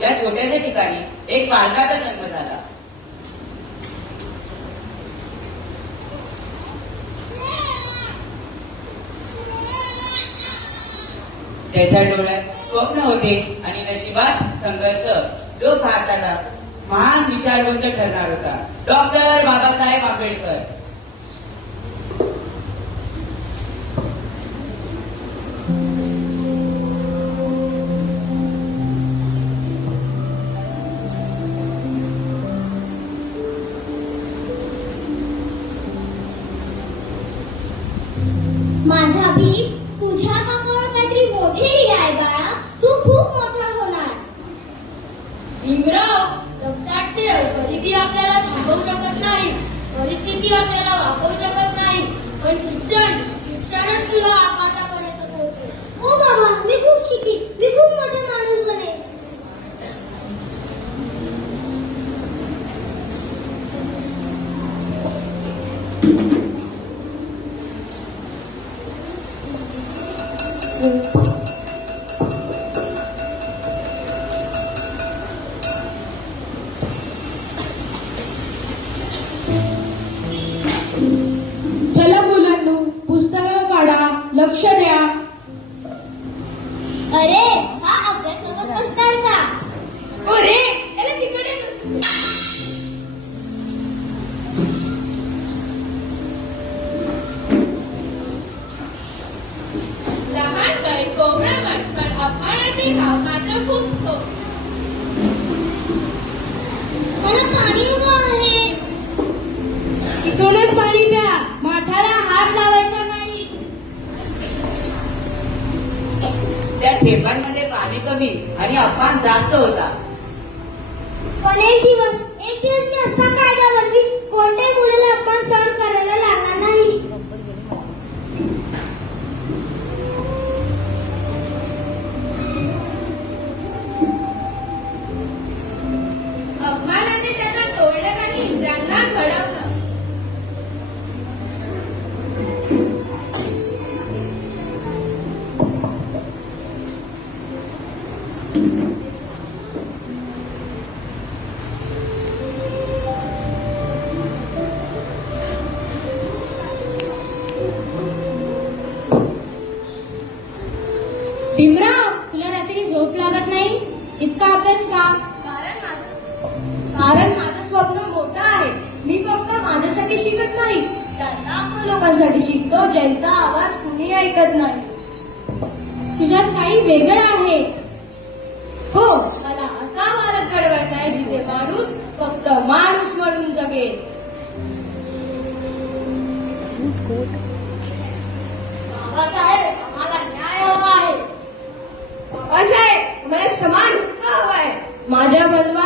या छोट्याशा ठिकाणी एक बालकाचा जन्म झाला. त्याच्या डोळ्यात स्वप्न होते आणि नशिबात संघर्ष, जो भारताचा महान विचारवंत ठरणार होता, डॉक्टर बाबासाहेब आंबेडकर. माझा भीम, तुझ्या कामावर काहीतरी मोठे लिहिले आहे बाळा. तू खूप मोठा होणार. भीमराव, लक्षात ठेव, गरिबी आपल्याला थांबवू शकत नाही, परिस्थिती आपल्याला वापरू शकत नाही, पण शिक्षणच तुला आकाशापर्यंत पोहोचेल. हो बाबा, मी खूप शिकेन. मी खूप मोठा माणूस बनेन. चला मुलांनो, पुस्तकं काढा, लक्ष द्या. अरे, हा अभ्यास सोबत बसणार का? अरे याला तिकडे लहान वय कोवळा पण अफाळाचे भाव मात्र फुसतो. मला पाणी हवं आहे. इथूनच पाणी प्या, माठाला हात लावायचा नाही. त्या ठेपांमध्ये पाणी कमी आणि अपमान जास्त होता. पण एक दिवस मी असा कायदा बनवीन, कोणत्याही मुलाला अपमान सहन करायला लागणार नाही. अपमानाने त्यांना तोडलं नाही, त्यांना घडवलं. भीमराव, तुला रात्री झोप लागत नाही? इतका अभ्यास का? कारण माझं स्वप्न मोठं आहे. मी फक्त माझ्यासाठी शिकत नाही, त्या लाखो लोकांसाठी शिकतो ज्यांचा आवाज कुणी ऐकत नाही. तुझ्यात काही वेगळं आहे. हो, मला असा भारत घडवायचा आहे जिथे माणूस फक्त माणूस म्हणून जगेल. बाबासाहेब, आम्हाला न्याय हवा आहे. बाबासाहेब, आम्हाला समान हक्क हवा आहे. माझ्या बलवा